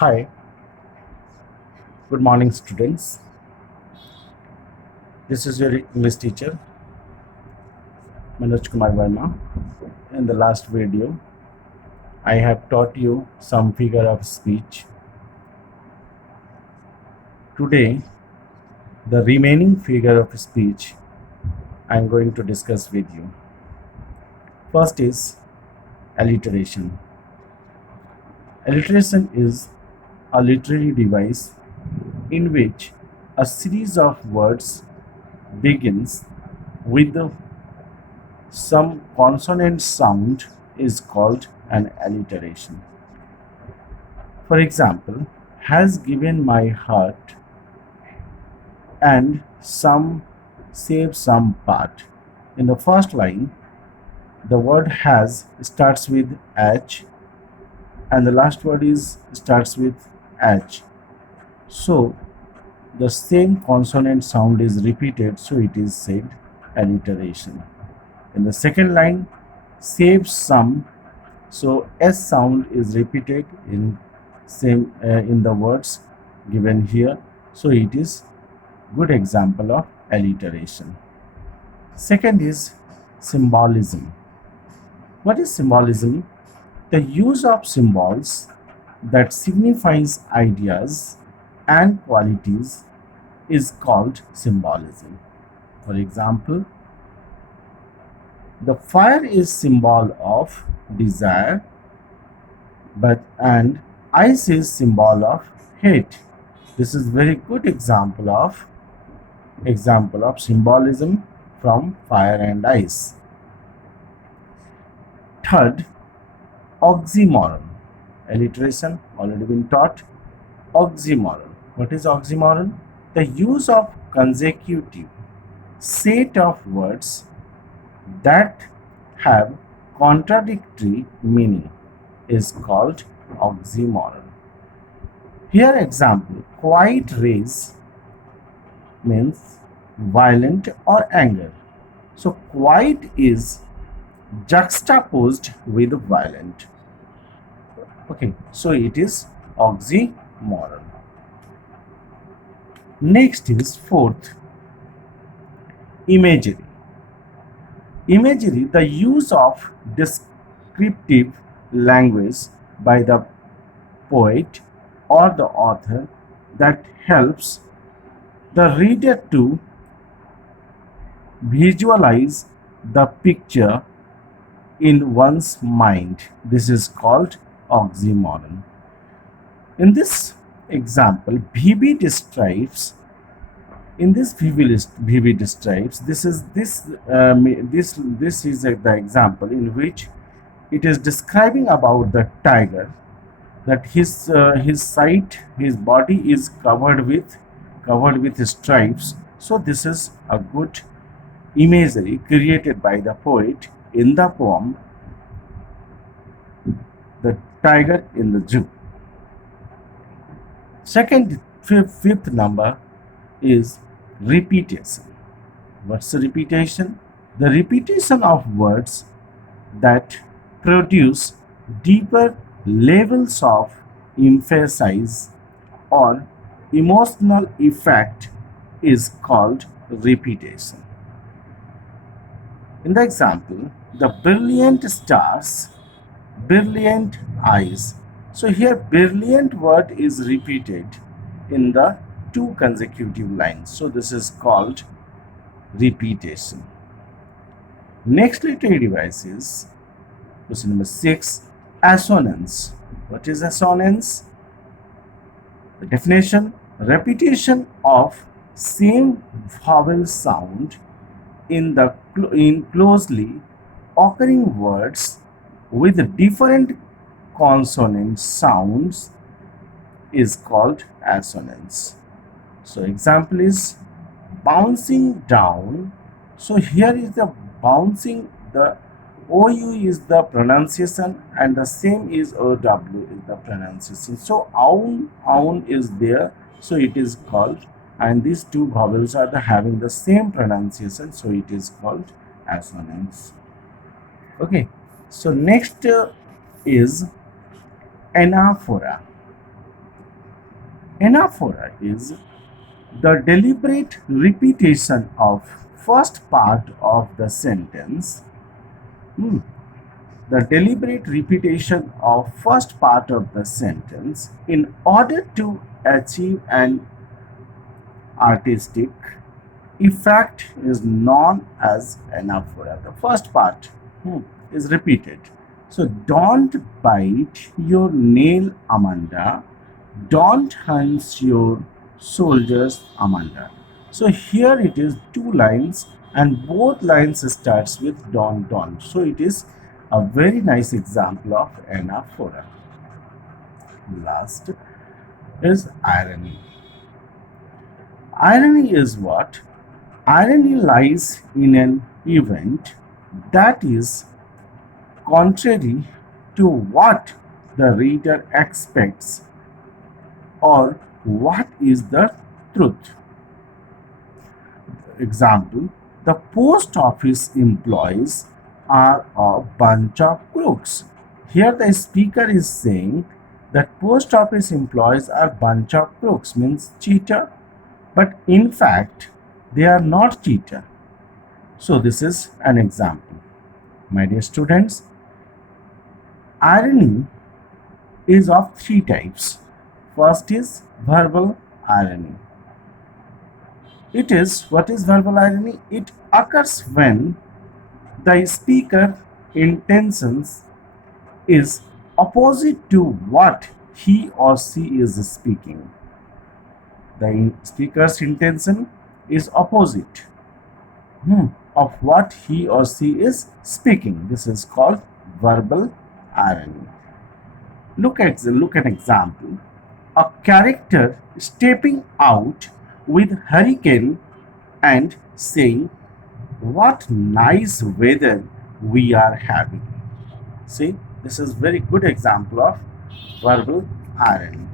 Hi, good morning, students. This is your English teacher, Manoj Kumar Verma. In the last video, I have taught you some figure of speech. Today, the remaining figure of speech I am going to discuss with you. First is alliteration. Alliteration is a literary device in which a series of words begins with some consonant sound is called an alliteration. For example, has given my heart and some save some part. In the first line, the word has starts with H and the last word is starts with H. So the same consonant sound is repeated, so it is said alliteration. In the second line, save some, so S sound is repeated in the words given here, so it is good example of alliteration. Second is symbolism. What is symbolism? The use of symbols that signifies ideas and qualities is called symbolism. For example, the fire is symbol of desire, but and ice is symbol of hate. This is very good example of symbolism from fire and ice. Third, oxymoron. Alliteration already been taught. Oxymoron. What is oxymoron? The use of consecutive set of words that have contradictory meaning is called oxymoron. Here example, quiet raise means violent or anger. So quiet is juxtaposed with violent. Okay, so it is oxymoron. Next is fourth, imagery. Imagery, the use of descriptive language by the poet or the author that helps the reader to visualize the picture in one's mind. This is called oxymoron. In this example, VB describes. In this VB describes. This is the example in which it is describing about the tiger, that his side, his body is covered with stripes. So this is a good imagery created by the poet in the poem The Tiger in the Zoo. Fifth number is repetition. What's the repetition? The repetition of words that produce deeper levels of emphasis or emotional effect is called repetition. In the example, the brilliant stars, brilliant eyes. So here brilliant word is repeated in the two consecutive lines. So this is called repetition. Next literary device is question number 6, assonance. What is assonance? The definition: repetition of same vowel sound in closely occurring words with different consonant sounds is called assonance. So example is bouncing down. So here is the bouncing, the OU is the pronunciation and the same is OW is the pronunciation. So aun is there, so it is called, and these two vowels are having the same pronunciation, so it is called assonance. Okay, so next is anaphora. Anaphora is the deliberate repetition of first part of the sentence. Hmm. The deliberate repetition of first part of the sentence in order to achieve an artistic effect is known as anaphora. The first part is repeated. So, don't bite your nail, Amanda. Don't hunch your soldiers, Amanda. So here it is two lines, and both lines starts with don't. So it is a very nice example of anaphora. Last is irony. Irony is what? Irony lies in an event that is contrary to what the reader expects or what is the truth. Example, the post office employees are a bunch of crooks. Here the speaker is saying that post office employees are bunch of crooks, means cheater, but in fact they are not cheater. So this is an example. My dear students, irony is of three types. First is verbal irony. What is verbal irony? It occurs when the speaker intentions is opposite to what he or she is speaking. The speaker's intention is opposite of what he or she is speaking. This is called verbal irony. Look at an example. A character stepping out with hurricane and saying, "What nice weather we are having." See, this is very good example of verbal irony.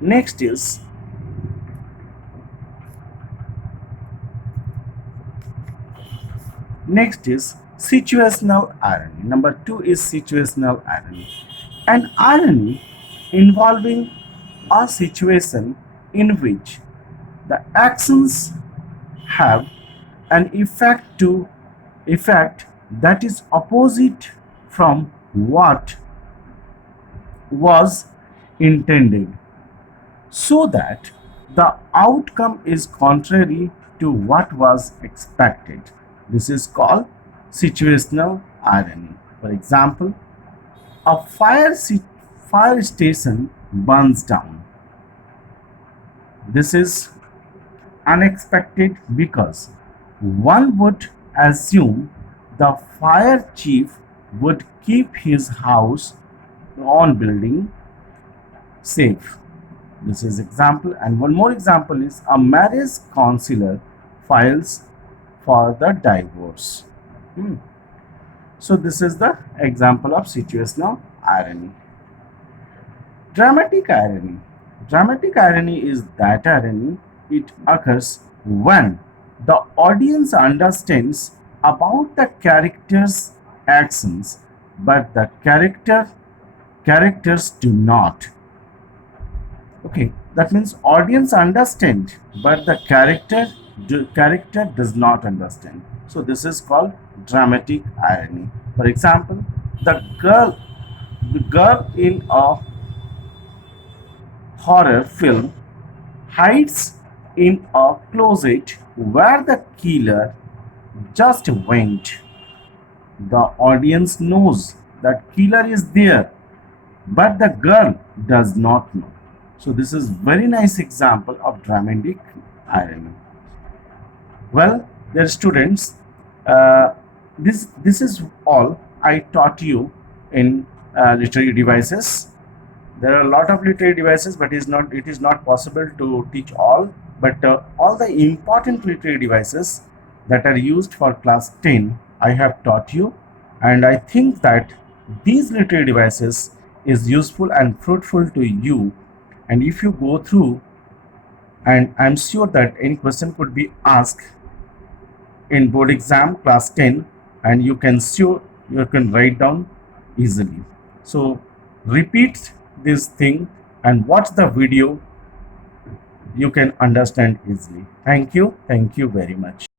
Next is situational irony. Number 2 is situational irony. An irony involving a situation in which the actions have an effect that is opposite from what was intended, so that the outcome is contrary to what was expected. This is called situational irony. For example, a fire station burns down. This is unexpected because one would assume the fire chief would keep his house on building safe. This is example, and one more example is a marriage counselor files for the divorce. So this is the example of situational irony. Dramatic irony. Dramatic irony is that irony it occurs when the audience understands about the character's actions, but the characters do not. Okay, that means audience understand, but the character does not understand. So this is called dramatic irony. For example, the girl in a horror film hides in a closet where the killer just went. The audience knows that killer is there, but the girl does not know. So this is very nice example of dramatic irony. Well, dear students, this is all I taught you in literary devices. There are a lot of literary devices, but it is not possible to teach all. But all the important literary devices that are used for class 10, I have taught you, and I think that these literary devices is useful and fruitful to you. And if you go through, and I'm sure that any question could be asked in board exam class 10, and you can write down easily. So repeat this thing and watch the video you can understand easily. Thank you very much.